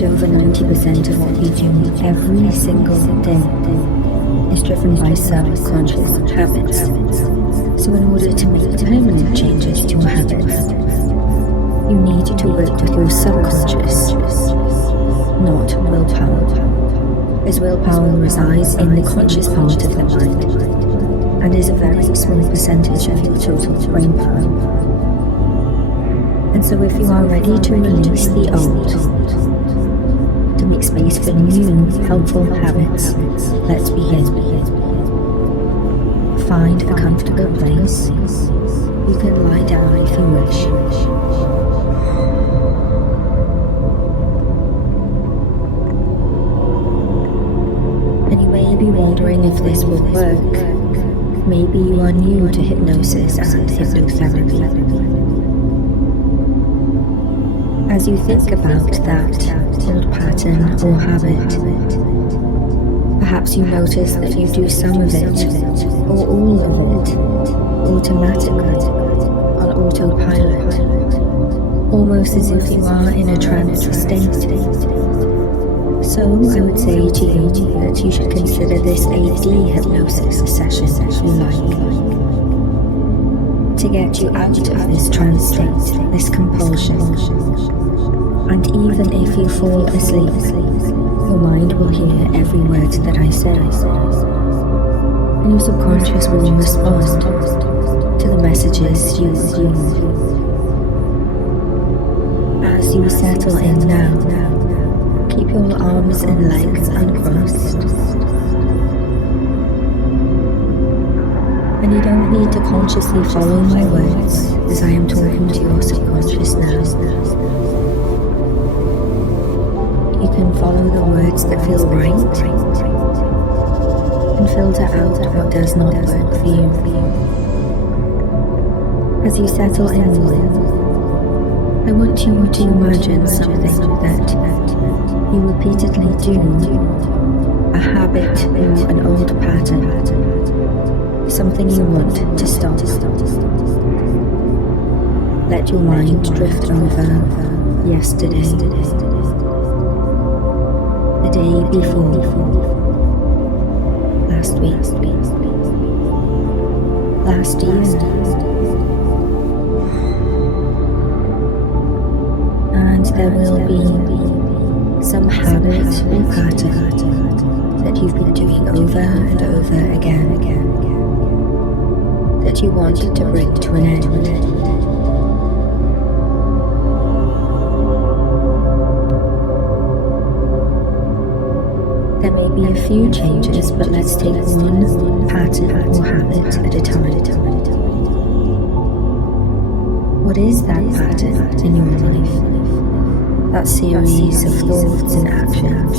that over 90% of what you do every single day is driven by subconscious habits. So in order to make permanent changes to your habits, you need to work with your subconscious, not willpower, as willpower resides in the conscious part of the mind and is a very small percentage of your total brain power. And so if you are ready to release the old, to make space for new, helpful habits, let's begin. Find a comfortable place. You can lie down if you wish. And you may be wondering if this will work. Maybe you are new to hypnosis and hypnotherapy. As you think about that old pattern or habit, perhaps you notice that you do some of it, or all of it, automatically, on autopilot, almost as if you are in a trance state. So I would say to you that you should consider this a de-hypnosis session if you like, to get you out of this trance state, this compulsion. And even if you fall asleep, your mind will hear every word that I say, and your subconscious will respond to the messages you receive. As you settle in now, keep your arms and legs uncrossed. And you don't need to consciously follow my words as I am talking to your subconscious now. You can follow the words that feel right and filter out what does not work for you. As you settle in, I want you to imagine something that you repeatedly do, a habit or an old pattern, something you want to stop. Let your mind drift over yesterday, the day before, last week, last year, and there will be some habit or pattern that you've been doing over and over again that you want to bring to an end. There may be a few changes, but let's take one pattern or habit at a time. What is that pattern in your life? That series of thoughts and actions?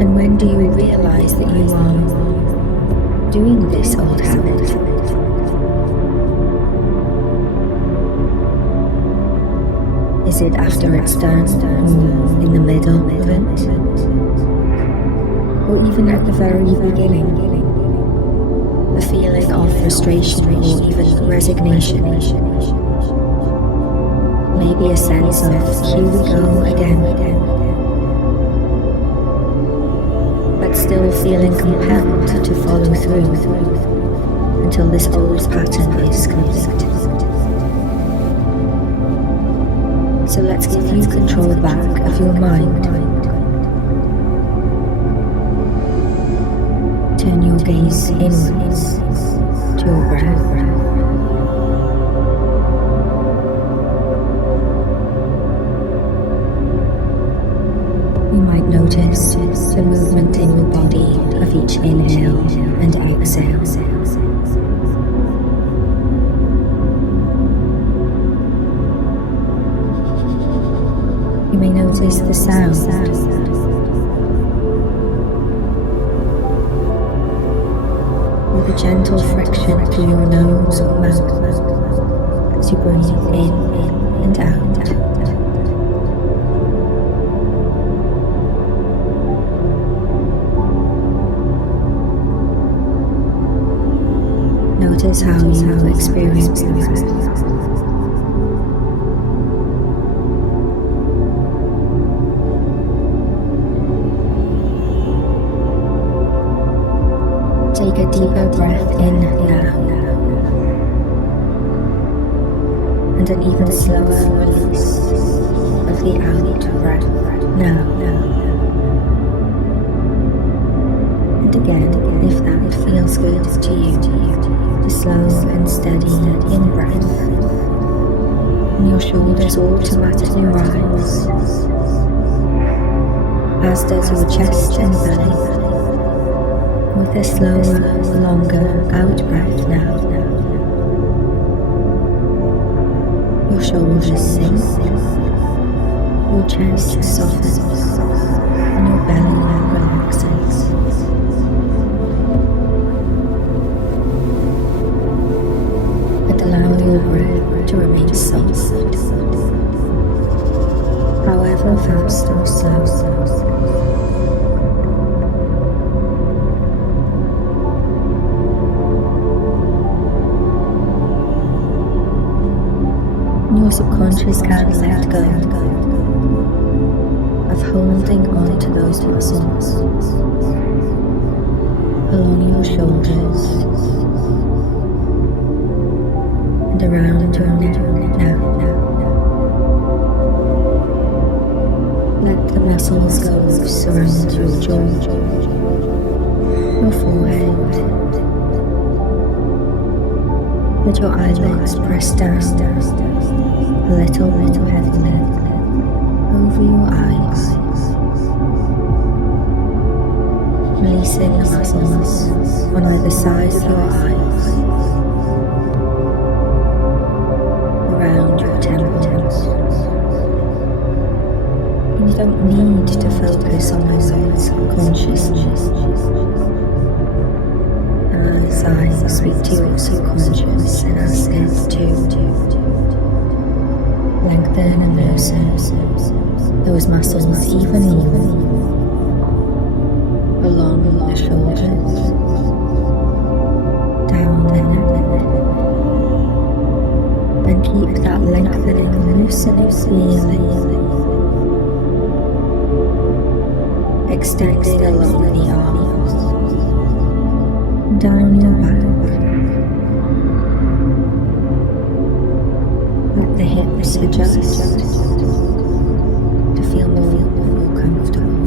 And when do you realize that you are doing this old habit? Is it after it's done, or in the middle of it, or even at the very beginning? A feeling of frustration or even resignation. Maybe a sense of here we go again. But still feeling compelled to follow through until this old pattern is complete. So let's give you control back of your mind. Turn your gaze inwards to your breath. You might notice the movement in your body of each inhale and exhale. You may notice the sound or the gentle friction through your nose or mouth as you breathe in and out. Notice how you experience the breath. Take a deeper breath in now, and an even slower release of the out breath now. And again, if that feels good to you, the slow and steady in breath, and your shoulders automatically rise, as does your chest and belly, with a slower, longer out breath now. Your shoulders sink, your chest softens, and your belly relaxes. And allow your breath to remain soft, however fast or slow. Your subconscious can let go of holding on to those muscles along your shoulders and around your neck now. Let the muscles go around your jaw, your forehead. Let your eyelids press down a little heavily over your eyes, releasing the muscles on either side of your eyes, around your temples. You don't need to focus on my words consciously. As I speak to your subconscious and ask it to lengthen and loosen those muscles evenly along the shoulders, down the neck, and keep that lengthening and loosening feeling extending along the arms, down your back. Let the hips adjust to feel more comfortable,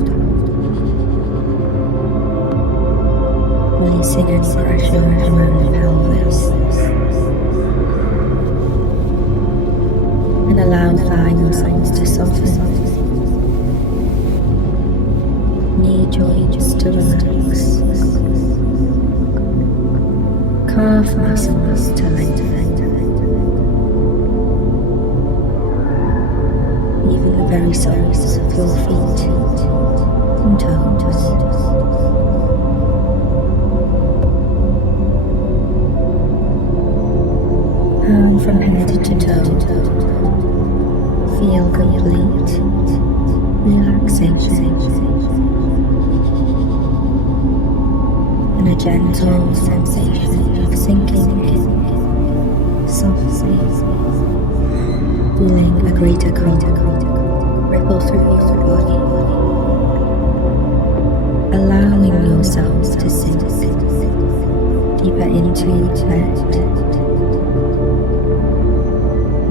releasing any pressure around the pelvis, and allow thigh muscles to soften, knee joints to relax, calf muscles to lengthen, even the very soles of your feet and toes. And from head to toe, feel complete relaxation and a gentle sensation of sinking in softly, feeling a greater calm ripple through your body, allowing yourself to sink deeper into the bed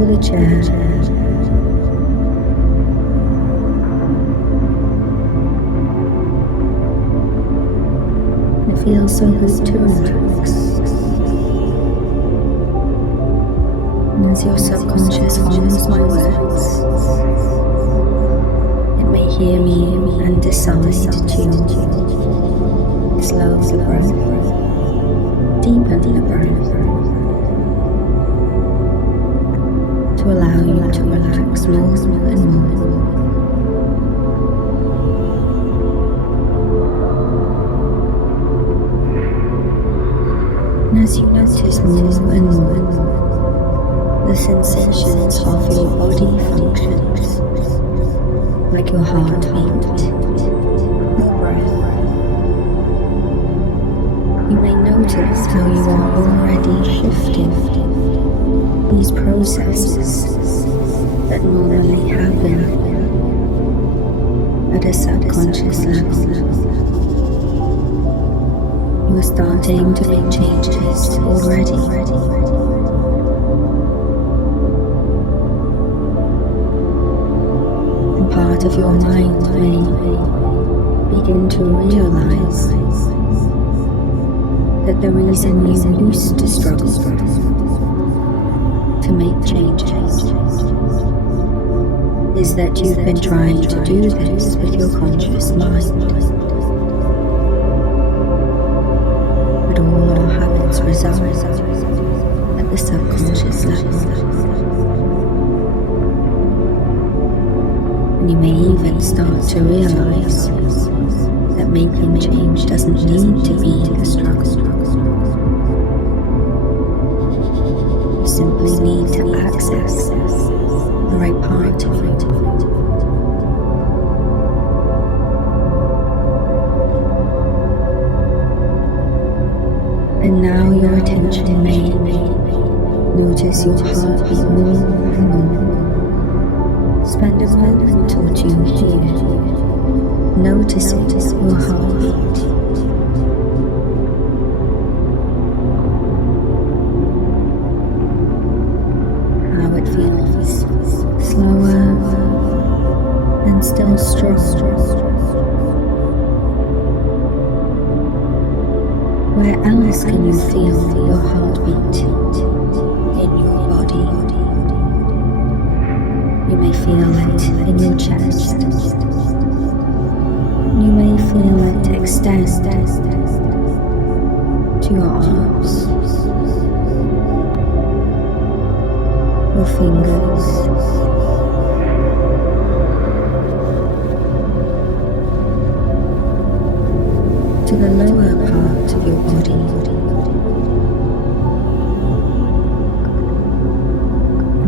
or the chair. It feels so good to relax. As your subconscious follows my words, it may hear me and decide to slow the breath, deepen the breath, to allow you to relax more and more. And as you notice more and more the sensations of your body functions, like your heartbeat, your breath, you may notice how you are already shifting these processes that normally happen at a subconscious level. You are starting to make changes already. And part of your mind may begin to realize that the reason you used to struggle to make changes is that you've been trying to do this with your conscious mind. But all our habits reside at the subconscious level. And you may even start to realize that making change doesn't need to be a struggle. You simply need to access the right part of it. And now your attention may notice your heartbeat more and more. Spend a moment or two here, noticing your heartbeat. How it feels slower and still strong. Where else can you feel your heartbeat in your body? You may feel it in your chest. You may feel it extend to your arms, your fingers, to the lower part of your body,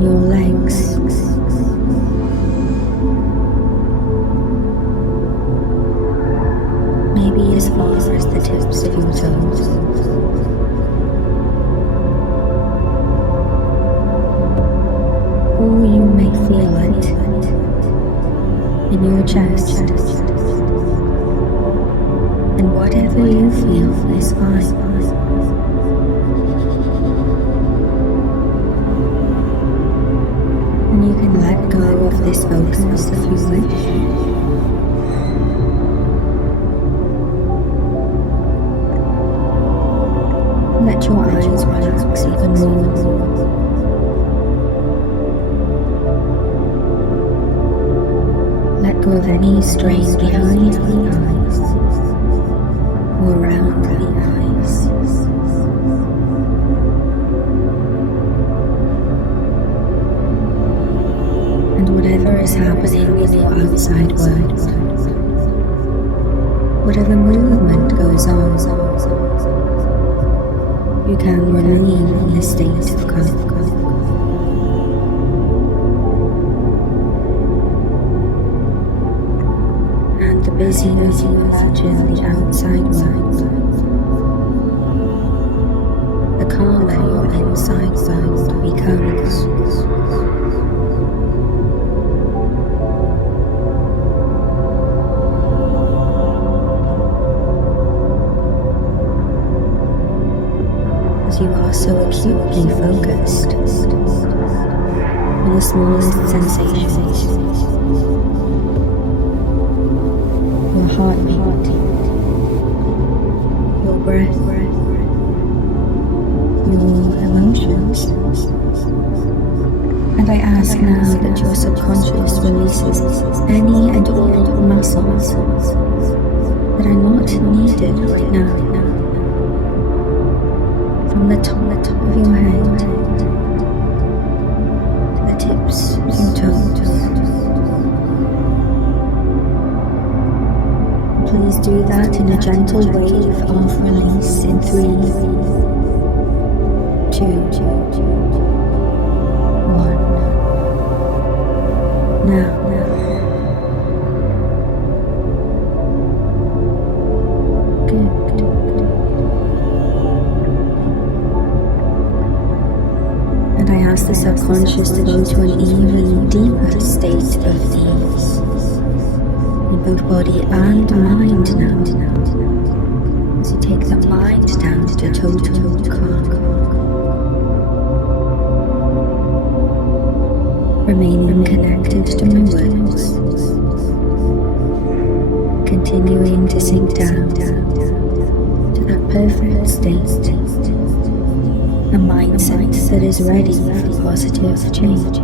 your legs, maybe as far as the tips of your toes. Or you may feel it in your chest. And whatever you feel is fine. And you can let go of this focus if you wish. Let your eyes relax even more. Let go of any strain behind the eyes or around the eyes. And whatever is happening in your outside world, whatever movement goes on, you can remain in a state of calm. The busyness you imagine the outside world, the calmer your inside world becomes. As you are so acutely focused on the smallest sensations, your heartbeat, your breath, your emotions. And I ask now that your subconscious releases any and all muscles that are not needed right now. From the top of your head to the tips of your toes. Please do that in a gentle wave of release in 3, 2, 1. Now. Good. subconscious to go to an even deeper state of ease in both body and mind now, as you take the mind down to total calm. Remaining connected to my words, continuing to sink down to that perfect state, a mindset that is ready for positive change.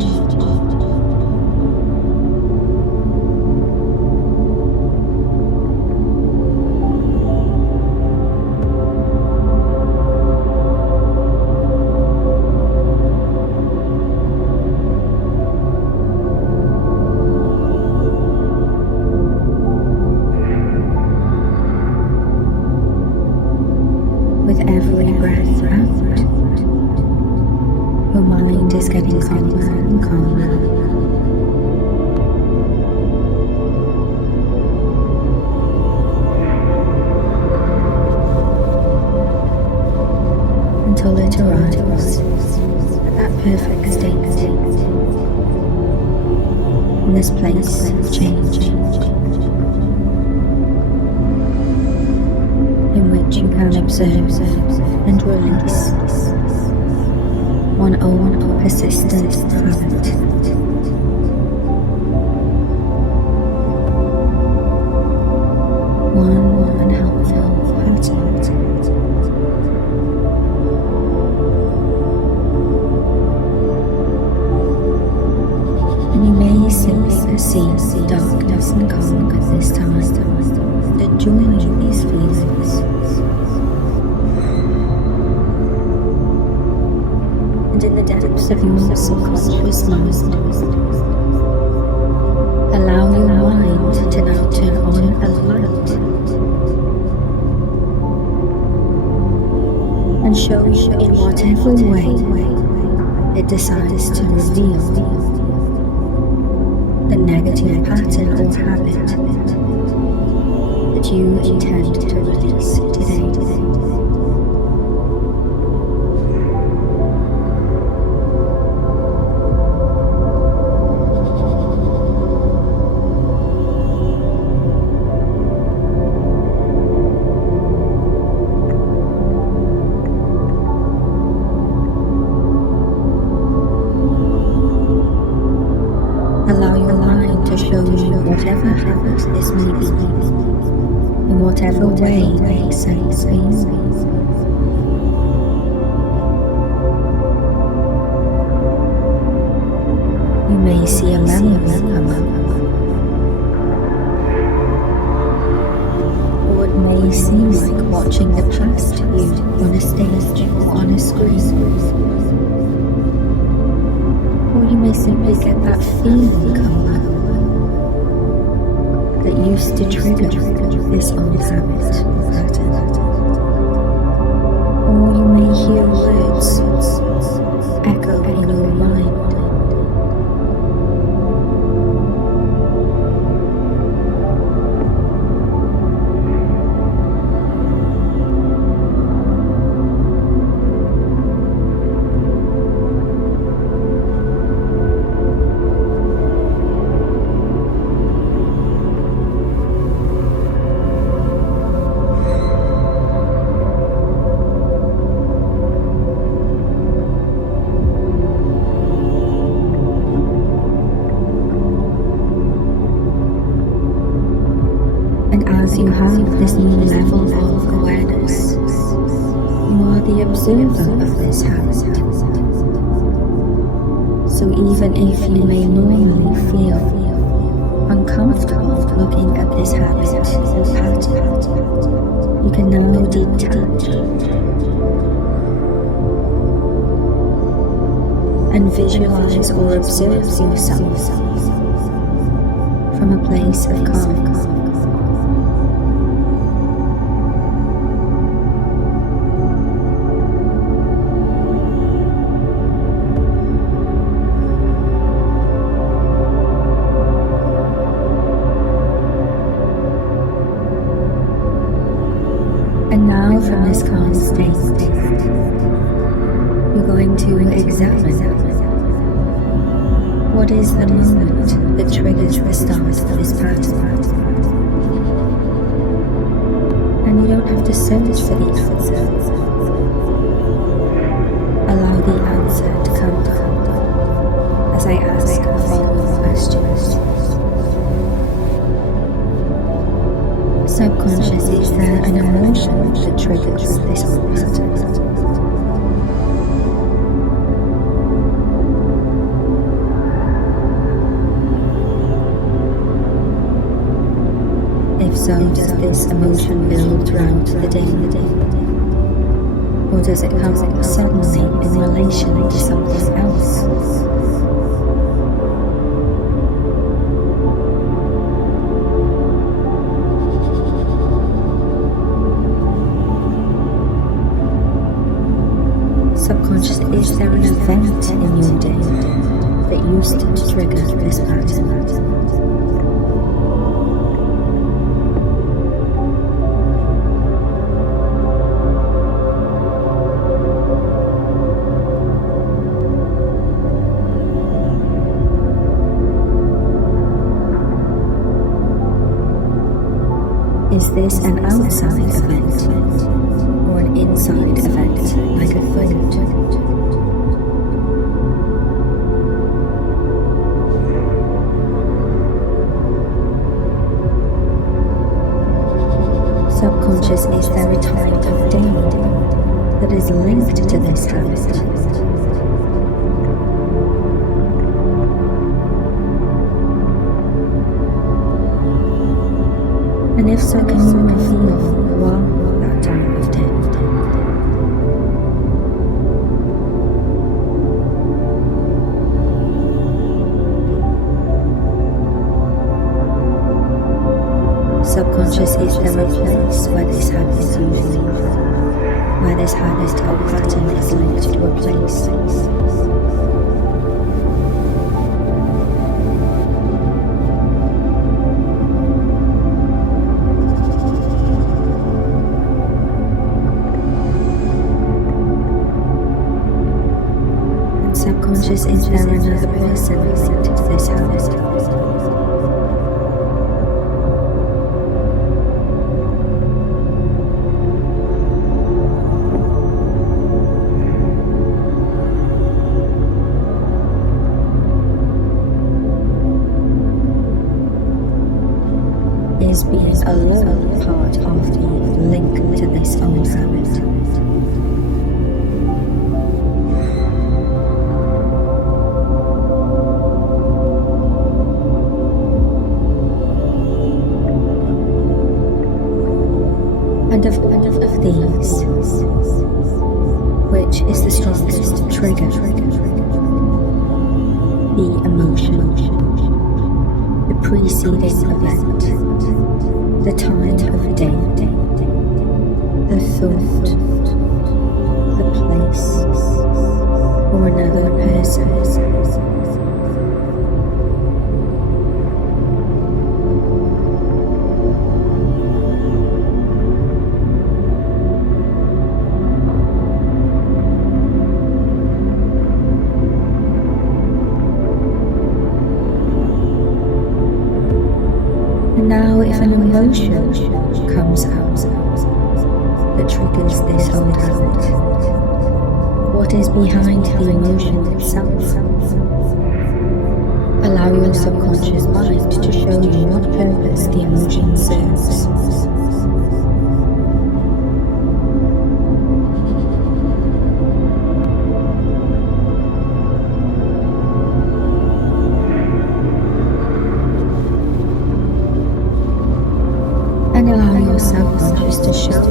With every breath out, your mind is getting calmer and calmer. Until it arrives at that perfect state, in this place of change, in which you can observe and release one old persistent habit. One unhelpful pattern. And you may simply see darkness and calm at this time, enjoying these feelings. And in the depths of your subconscious mind, allow your mind to now turn on a light and show you in whatever way it decides to reveal the negative pattern or habit that you intend to release today. Allow your mind to show you whatever habit this may be, in whatever way makes sense for you. You may see a memory come up, or it may seem like watching the past you on a stage or on a screen. Or you may simply get that feeling come up that used to trigger this old habit or pattern. Or you may hear words echo in your mind. And as you have this new level of awareness, you are the observer of this habit. So even if you may normally feel uncomfortable looking at this habit or pattern, you can now detach and visualize or observe yourself from a place of calm. And now from this calm state, you're going to examine What is the moment that triggers the start of this pattern? And you don't have to search for the answer. Allow the answer to come down as I ask the following questions. Subconscious, is there an emotion that triggers this pattern? If so, does this emotion build throughout the day? Or does it come suddenly in relation to something else? Subconscious, is there an event in your day that used to trigger this pattern? Is this an outside event or an inside event, like a thought? Subconscious, is there a time of day that is linked to this habit? And if so, can you reveal what that time of day? Subconscious, is there a place where this habit usually, where this habit or pattern is linked to a place? Subconscious, is there another person linked to this habit? Is being alone part of the link to this old habit? And of these, which is the strongest trigger? The emotion, the preceding event, the time of day, the thought, the place, or another person. Now, if an emotion comes out that triggers this old habit, what is behind the emotion itself? Allow your subconscious mind to show you what purpose the emotion serves. And allow your subconscious to show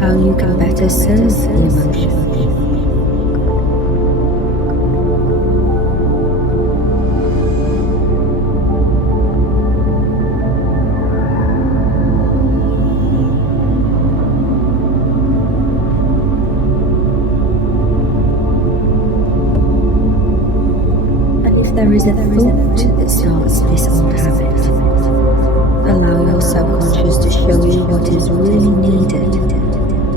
how you can better serve the emotion. And if there is a thought that starts this old habit, allow your subconscious to show you what is really needed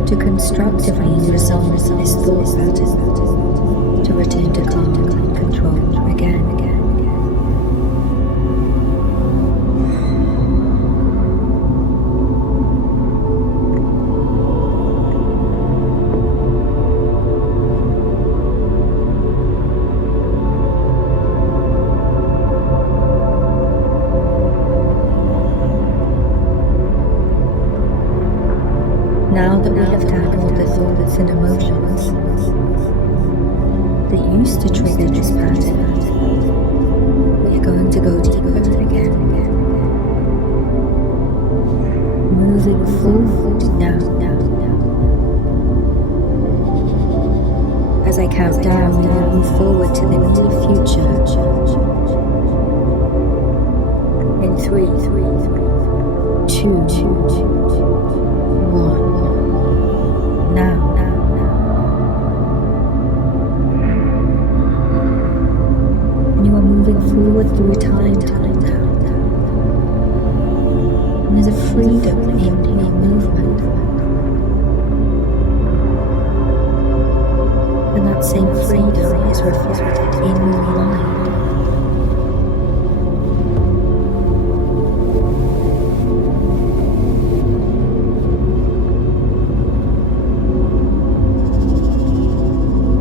to constructively resolve this thought pattern, to return to calm and control again. that we have tackled the thoughts and emotions that used to trigger this pattern, we are going to go deeper again. Moving forward now. As I count down, we will move forward to the near future. In 3, 2, 1. Now. And you are moving forward through time now. And there's a freedom in your movement. And that same freedom is reflected in your mind.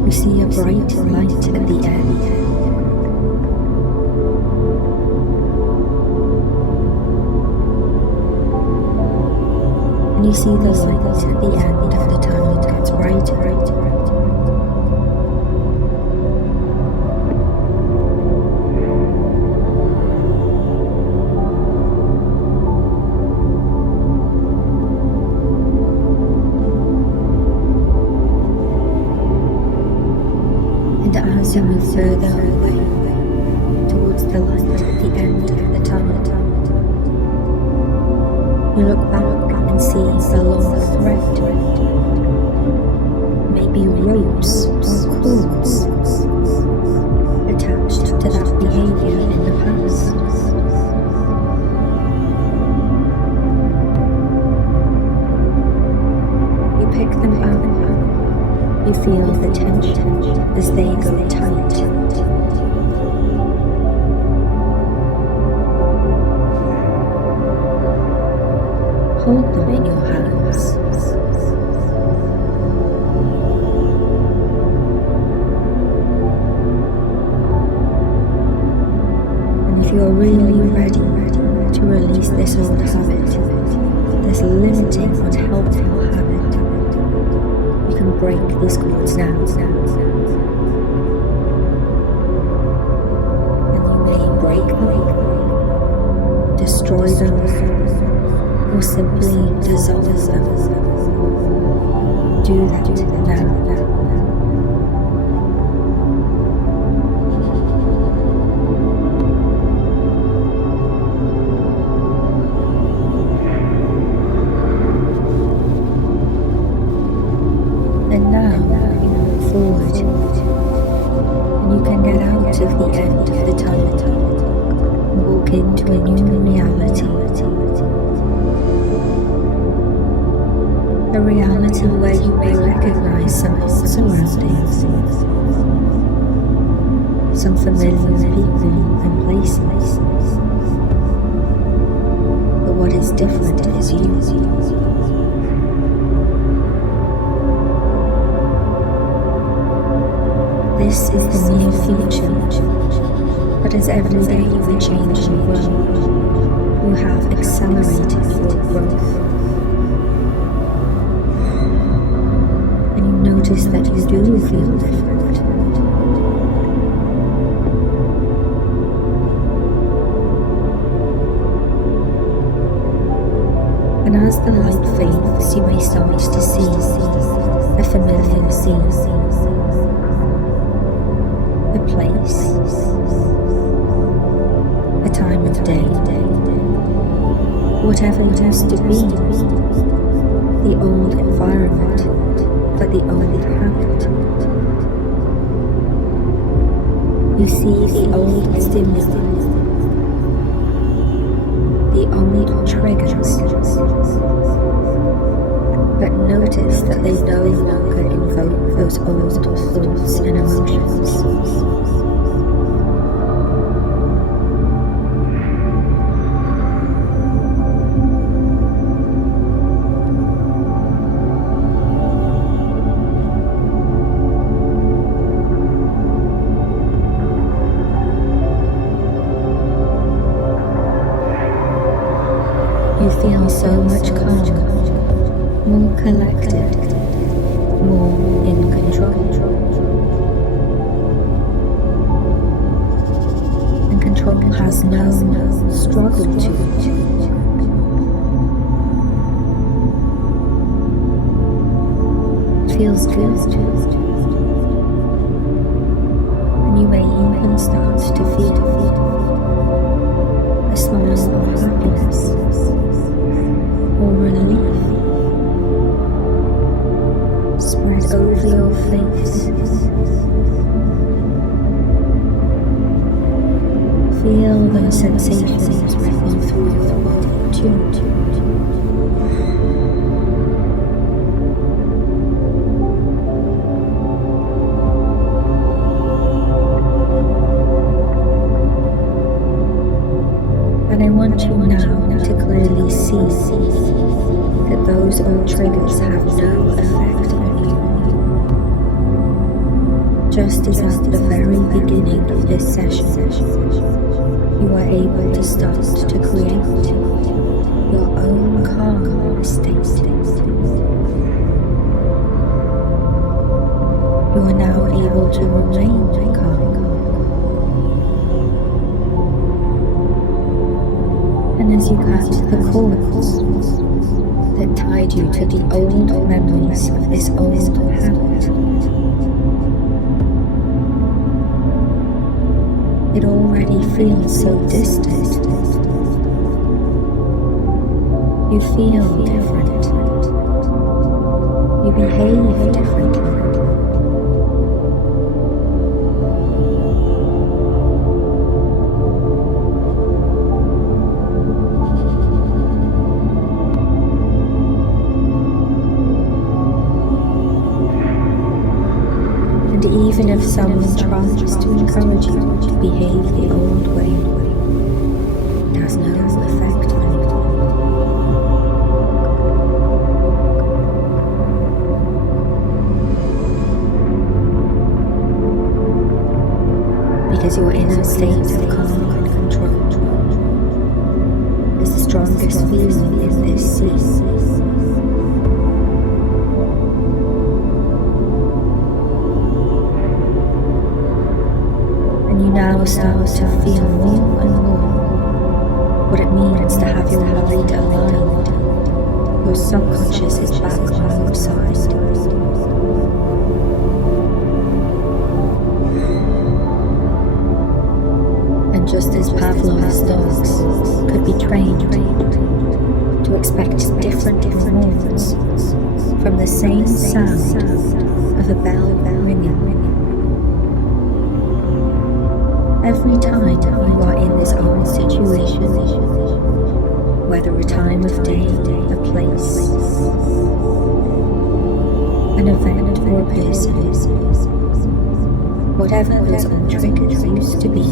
We see a bright light at the end. And you see the light at the end of the tunnel gets brighter. And as you move further away towards the light at the end of the tunnel, you look back and see a long thread, maybe ropes or cords attached to that behavior in the past. You pick them up. You feel the tension as they go tight. Hold them in your hands. And if you're really ready to release this old habit, this limiting, unhelpful habit, you can break these cords now. And you may break them, destroy them, or simply dissolve them. Do that now. And now you move forward, and you can get out of the end of the tunnel and walk into a new reality. A reality where you may recognize some old surroundings, some familiar people and places. But what is different is you. This is the near future, but as every day you change and grow, you have accelerated your growth. Notice that you do feel different. And as the light fades, you may start to see a familiar scene, a place, a time of day, whatever it has to be, the old environment, but the only habit. You see the old stimuli, the only triggers, but notice that they no longer invoke those old thoughts and emotions. You feel so much calm, more collected, more in control. And control has no struggle to it. It feels good. And you may even start to feel a smile of happiness or relief spread over your face. Feel those sensations ripple through your body too. And I want you now to clearly see that those old triggers have no effect on you. Just as at the very beginning of this session, you are able to start to create your own calm state. You are now able to remain calm. And as you cut the cords that tied you to the old memories of this old habit, it already feels so distant. You feel different. You behave differently. And even if someone tries to encourage you to behave the old way, it has no effect on you. Because you are in a state of calm and control. It's the strongest feeling in this sea. And you now start to feel more and more what it means to have your mind aligned. Your subconscious is back on your side. And just as Pavlov's dogs could be trained to expect different rewards from the same sound of a bell ringing, every time you are in this old situation, whether a time of day, a place, an event or a person, whatever those old triggers used to be,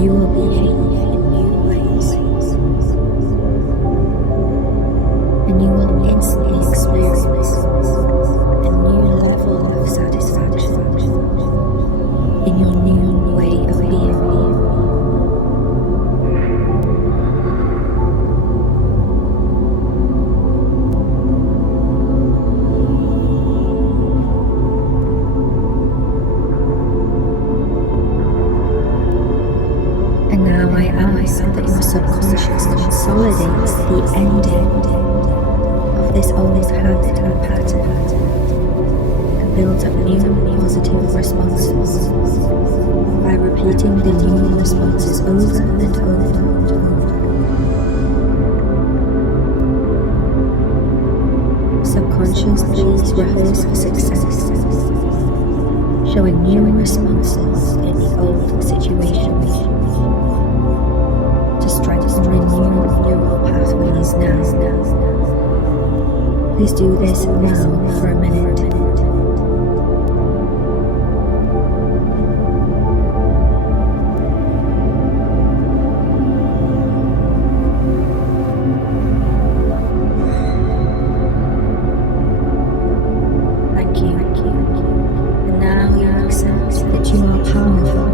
you will behave in new ways, and you will instantly experience a new level of satisfaction in your new way of being. And now I ask that your subconscious consolidates the ending of this old habit and pattern and builds up new positive responses by repeating the new responses over and over and over. Subconscious, please rehearse for success, showing new responses in the old situation. To strengthen the new neural pathways now. Please do this now for a minute. Thank you. And now you accept that you are powerful,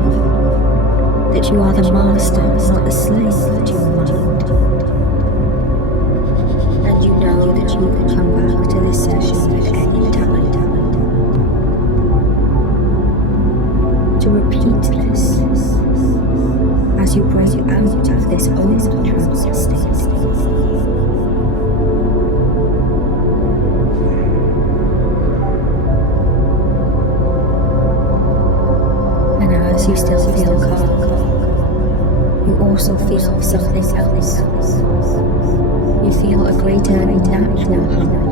that that you are the master, not the slave to your mind. And you know that you can come back to this session at any time to repeat this as you break out of this old trance state. As you still feel calm, you also feel something else. You feel a greater natural hunger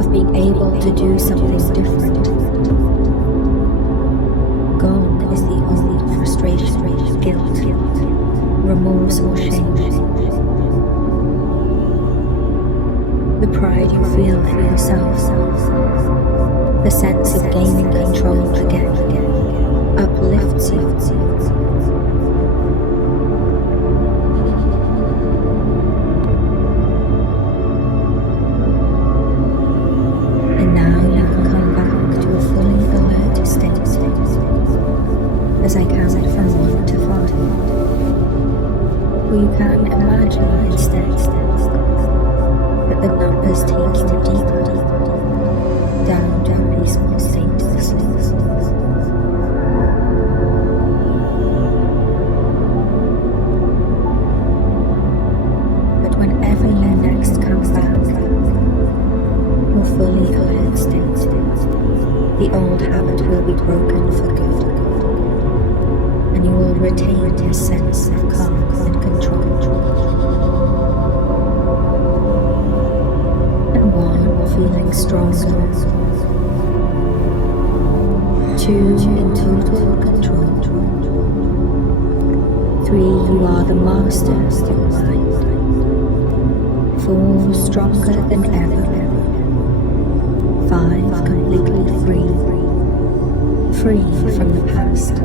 of being able to do something different. Gone is the old frustration, guilt, remorse or shame. The pride you feel in yourself, the sense of gaining control again, uplifts you. And now you can come back to a fully alert state as I count from 1 to 5. Or you can imagine instead that the numbers take you deeper down to a peaceful state of sleep. Whenever you next come back, your fully alert state, the old habit will be broken for good, and you will retain a sense of calm and control. And 1, feeling stronger. 2, in total control. 3, you are the master of your mind. 4, stronger than ever. 5, completely free. Free from the past.